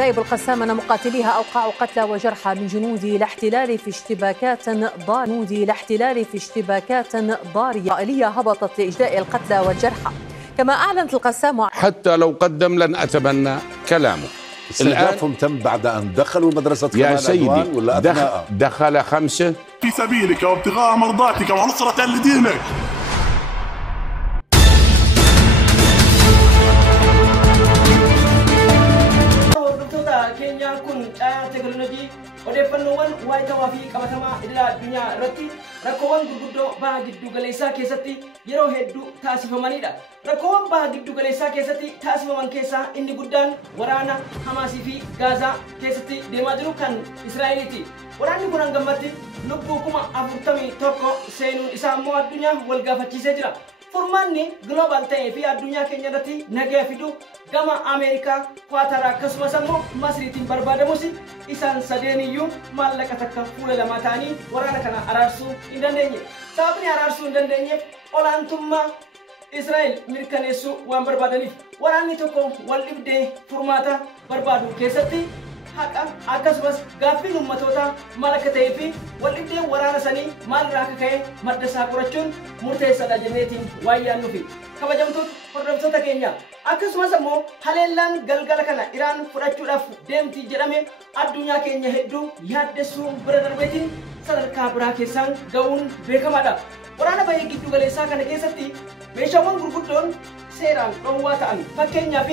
كتائب القسام أن مقاتليها أوقعوا قتلى وجرحى من جنود الاحتلال في اشتباكات ضارية إسرائيلية هبطت لإجلاء القتلى والجرحى. كما أعلنت القسام حتى لو قدم لن أتبنى كلامه. استهدافهم تم بعد أن دخلوا مدرسة يا سيدي ولا دخل 5 في سبيلك وابتغاء مرضاتك ونصرة لدينك. Kenya kun teknologi odeeffannoowwan waayitawaa fi qabatamaa idila addunyaa irratti rakkoowwan gurguddoo baha giddu galeessaa keessatti yeroo hedduu taasifamanidha. Rakkoowwan baha giddu galeessaa keessatti taasifaman keessaa inni guddaan waraana Hamaasii fi Gaazaa keessatti deemaa jiru kan Israa'eliiti. Waraanni kun hangammatti lubbuu 41 seenuun isaa immoo addunyaa wal gaafachiisee jira. Furmaanni global ta'ee fi addunyaa keenya irratti nagaa fidu gama Ameerikaa, Qatar akkasumas immoo Masriitiin barbaadamus isaan sadeen iyyuu maallaqa takka fuula lama ta'anii waraana kana araarsuu hin dandeenye. Sababni araarsuu hin dandeenyeef olaantummaa Israa'el mirkaneessuu waan barbaadaniif waraanni tokko wal dhibdee furmaata barbaadu keessatti haqa akkasumas gaaffiin ummatoota maal akka ta'ee fi wal dhibdee waraana sanii maalirraa akka ka'e madda isaa qorachuun murteessaadha jenneetiin waayaan nufi. Kabajamtoota hordoftoota keenya akkasumas immoo haleellaan galgala kana Iraan fudhachuudhaaf deemti jedhame addunyaa keenya hedduu yaaddessuu bira darbeetiin sadarkaa biraa keessaan ga'uun beekamaadha. Waraana bahee giddu galeessaa kana keessatti meeshaawwan gurguddoon seeraan dhoowwaa ta'an fakkeenyaaf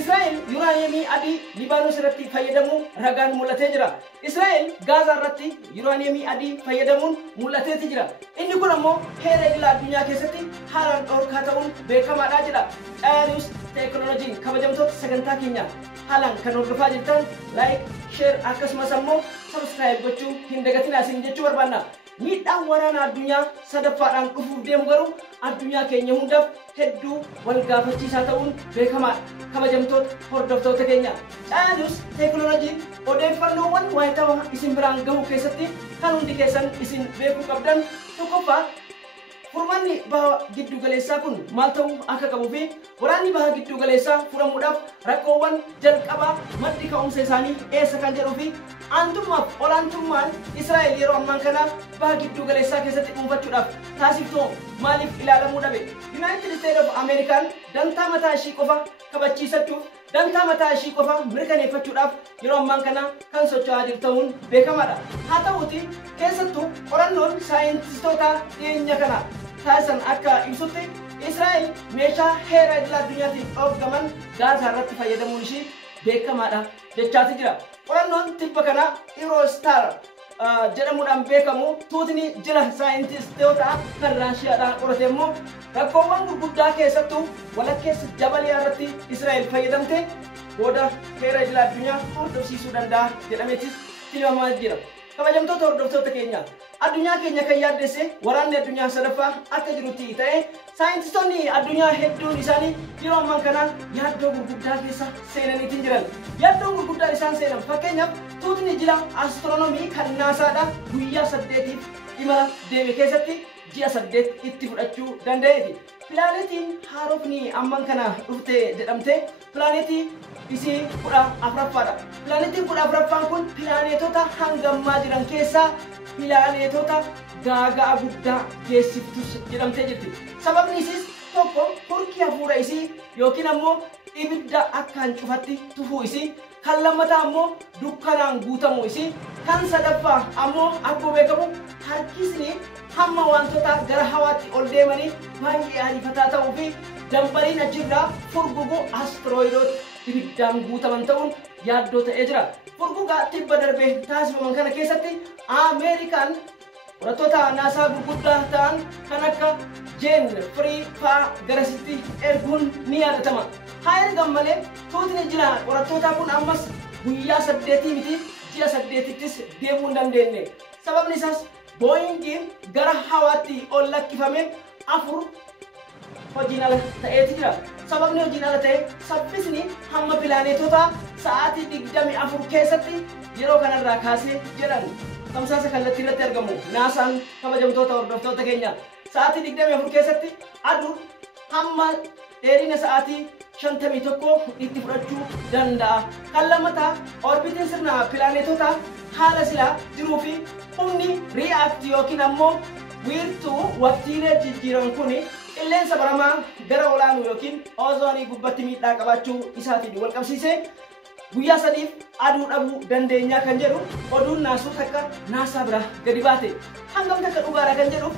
Israa'el yuraaniyeemii adii Libaanos irratti fayyadamuun ragaan mul'atee jira. Israa'el Gaazaa irratti yuraaniyeemii adii fayyadamuun mul'ateeti jira. Inni kun ammoo heera idila addunyaa keessatti haalaan dhorkaa ta'uun beekamaadha jedha. Caayaanius teekinooloojiin kabajamtoota sagantaa keenya haalaan kan hordofaa jirtan laayik, sheer akkasumas ammoo sabskiraayib gochuu hin dagatinaa isin jechuu barbaanna. Miidhaan waraana addunyaa sadaffaadhaan dhufuuf deemu garuu addunyaa keenya hundaaf hedduu wal gaafachiisaa ta'uun beekamaadha. Kabajamtoota hordoftoota keenya Caayaanius teekinooloojiin odeeffannoowwan waayitawaa isin biraan gahuu keessatti kan hundi keessan isin beekuu qabdan tokkoffaa furmaanni baha giddu galeessaa kun maal ta'uu akka qabuu fi waraanni baha giddu galeessaa furamuudhaaf rakkoowwan jalqabaa maddi ka'umsa isaanii eessa kan jedhuu fi aantummaaf olaantummaan Israa'el yeroo ammaan kana baha giddu galeessaa keessatti dhuunfachuudhaaf taasiftuu maaliif ilaalamuu dhabe? United States of America dantaa mataa ishii qofa kabachiisachuuf dantaa mataa ishii qofa mirkaneeffachuudhaaf yeroo ammaan kana kan socho'aa jirtu ta'uun beekamaadha. Haa ta'uuti keessattuu qorannoon saayintistoota dhiyeenya kana taasisan akka ibsutti Israa'el meeshaa heera idila addunyaatiin dhooggaman Gaazaa irratti fayyadamuun ishii beekamaadha jechaati jira. Qorannoon tibba kana Eurostar jedhamuudhaan beekamu tuutni jira saayintistoota kan Raashiyaadhaan qorate immoo rakkoowwan gurguddaa keessattuu walakkeessa Jabaliyaa irratti Israa'el fayyadamte booda heera idila addunyaa hordofsiisuu danda'a jedhameetis tilmaamaa jira. Kabajamtoota hordoftoota keenya addunyaa keenya kan yaaddesse waraanni addunyaa sadaffaa akka jirutti ta'e saayintistoonni addunyaa hedduun isaanii yeroo ammaan kana yaaddoo gurguddaa keessa seenaniitiin jiran. Yaaddoon gurguddaan isaan seenan fakkeenyaaf tuutni jila astiroonomii kan naasaadha guyyaa 8tiif imala deeme keessatti ji'a 8 itti fudhachuu danda'eeti. Pilaanetiin haarofni ammaan kana dhufte jedhamte pilaanetii isii 14ffaadha. Pilaanetiin 14ffaan kun pilaanetota hangammaa jiran keessaa pilaanetota gaaga'a guddaa geessiftus jedhamtee jirti. Sababni isiis tokko hurki hafuura isii yookiin ammoo ibidda akkaan cufatti tufuu isii, kan lammataa ammoo dukkanaan guutamuu isii, kan sadaffaa ammoo akkuma beekamu harkisni hamma wantoota gara hawaatti ol deemanii baay'ee ariifataa ta'uu fi dambaliin achirraa furgugu asteroidoota ibiddaan guutaman ta'uun yaaddoo ta'ee jira. Furgugaa tibba darbee taasifaman kana keessatti Ameerikaan qorattoota naasaa gurguddaa ta'an kan akka Jeen Firii fa'aa garasitti erguun ni yaadatama. Haa ergan malee tuutni jila qorattootaa kun ammas guyyaa 8 miti ji'a 8ttis deemuu hin dandeenye. Sababni isaas Boeingin gara hawaatti ol lakkifame 4 hojiin ala ta'eeti jira. Sababni hojiin ala ta'e saffisni hamma pilaanetota sa'aatii 24 keessatti yeroo kanarraa kaasee jedhan tamsaasa kallattii irratti argamu. Naasaan kabajamtoota hordoftoota keenya sa'aatii 24 keessatti aduu hamma dheerina sa'aatii shantamii tokko itti fudhachuu danda'a. Kan lammataa orbitiin sirna pilaaneetota haala silaa jiruu fi humni ri'aaktii yookiin ammoo wiirtuu waqtiilee jijjiiran kun qilleensa baramaa gara olaanuu yookiin oozoonii gubbatti miidhaa qabaachuu isaatiin wal qabsiisee guyyaa sadiif aduu dhabuu dandeenyaa kan jedhu oduun naasuu takka naasaa bira gadi baate. Hangam takka dhugaadha kan jedhu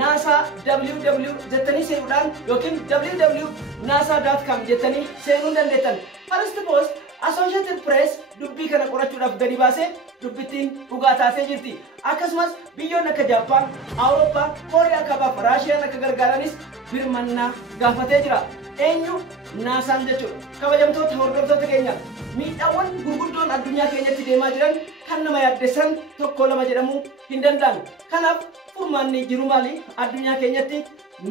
naasaa www jettanii seenuudhaan yookiin www.nasa.com jettanii seenuu dandeettan. First Post Associated Press dubbii kana qorachuudhaaf gadi baasee dubbittiin dhugaa taatee jirti. Akkasumas biyyoonni akka Jaappaan, Awurooppaa, Kooriyaa kaabaa fi Raashiyaan akka gargaaranis birmannaa gaafatee jira. Eenyu naasaan jechuudha. Kabajamtoota hordoftoota keenya miidhaawwan gurguddoon addunyaa keenyatti deemaa jiran kan nama yaaddessan tokko lama jedhamuu hin danda'an. Kanaaf furmaanni jiru maali addunyaa keenyatti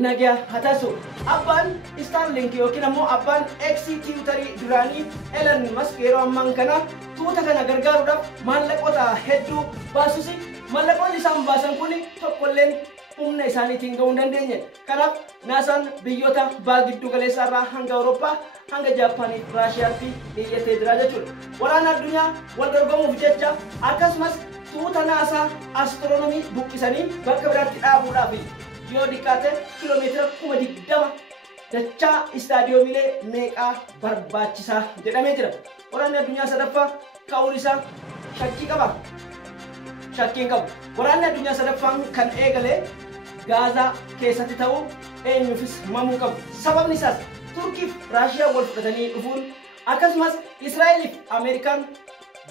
nagaa haa taasisu. Abbaan Starlink yookiin ammoo abbaan X-Tutorii duraanii Elon Musk yeroo ammaan kana tuuta kana gargaaruudhaaf maallaqoota hedduu baasusi. Maallaqoonni isaan baasan kun tokkolleen humna isaaniitiin ga'uu hin dandeenye. Kanaaf naasaan biyyoota baha giddu galeessaa irraa hanga Awurooppaa hanga Jaappaanii fi Raashiyaatti dhiyeessee jira jechuudha. Waraana addunyaa wal dorgomuuf jecha akkasumas tuuta naasaa astiroonomii buqqisanii bakka biraatti dhaabuudhaaf yoo xiqqaate kiiloomeetira 20,000 dachaa istaadiyoomiilee meeqaa barbaachisaa jedhamee jira. Waraanni addunyaa sadaffaa ka'uun isaa shakkii qaba. Shakkiin qabu. Waraanni addunyaa sadaffaan kan eegale Gaazaa keessatti ta'uu eenyuufis mamuu qabu. Sababni isaas Turkiif Raashiyaa wal fudhatanii dhufuun akkasumas Israa'eliif Ameerikaan,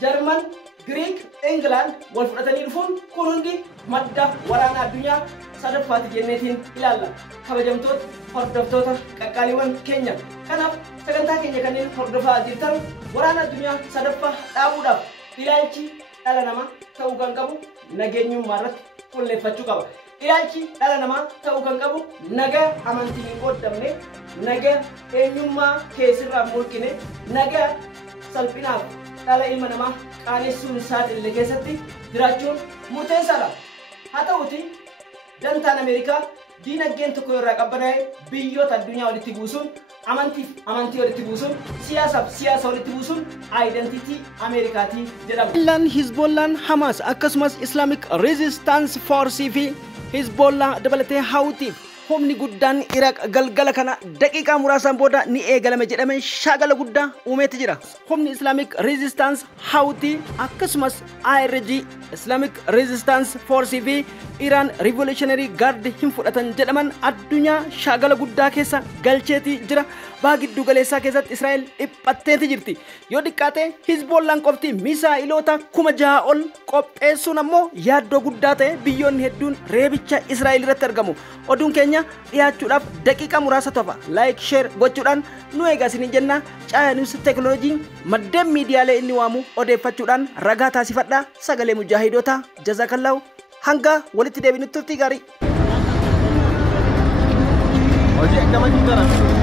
Jarman, Giriik, England wal fudhatanii dhufuun kun hundi madda waraana addunyaa sadaffaati jenneetiin ilaalla. Kabajamtoota hordoftoota qaqqaaliiwwan keenya. Kanaaf sagantaa keenya kanneen hordofaa jirtan waraana addunyaa sadaffaa dhaabuudhaaf ilaalchi dhala namaa ta'uu kan qabu nageenyummaa irratti fuulleffachuu qaba. Ilaalchi dhala namaa ta'uu kan qabu nagaa amantii hin qooddamne, nagaa eenyummaa keessirraa mulqine, nagaa salphinaaf dhala ilma namaa qaanessuun saaxille keessatti jiraachuun murteessaadha. Haa ta'uti dantaan Ameerikaa diinagdeen tokko irraa qabbanaa'ee biyyoota addunyaa walitti buusuun amantiif amantii walitti buusuun siyaasaaf siyaasa walitti buusuun identitii Ameerikaatii jedhama. Hizbollaan Hamas akkasumas Islamic Resistance Force fi Hizbollah dabalatee Hawtiif humni guddaan Iraq galgala kana daqiiqaa muraasaan booda ni eegalame jedhamee shaagala guddaa uumeeti jira. Humni Islamic Resistance Hawti akkasumas IRG Islamic Resistance Force fi Iran Revolutionary Guard hin fudhatan jedhaman addunyaa shaagala guddaa keessa galcheeti jira. Baha giddu galeessaa keessatti Israa'el dhiphatteeti jirti. Yoo xiqqaate Hizbollaan qofti misaa'ilota 6,000 ol qopheessuun ammoo yaaddoo guddaa ta'e biyyoonni hedduun reebicha Israa'el irratti argamu. Oduun keenya dhiyaachuudhaaf daqiiqaa muraasa tofa. Like, share gochuudhaan nu eegaa isin jenna. Caayaa News Teknooloojiin maddeen miidiyaalee inni waamu odeeffachuudhaan ragaa taasifadhaa. Sagalee mujaahidoota jazakallahu hanga walitti deebinutti turtii gaarii. Hojii akkamitti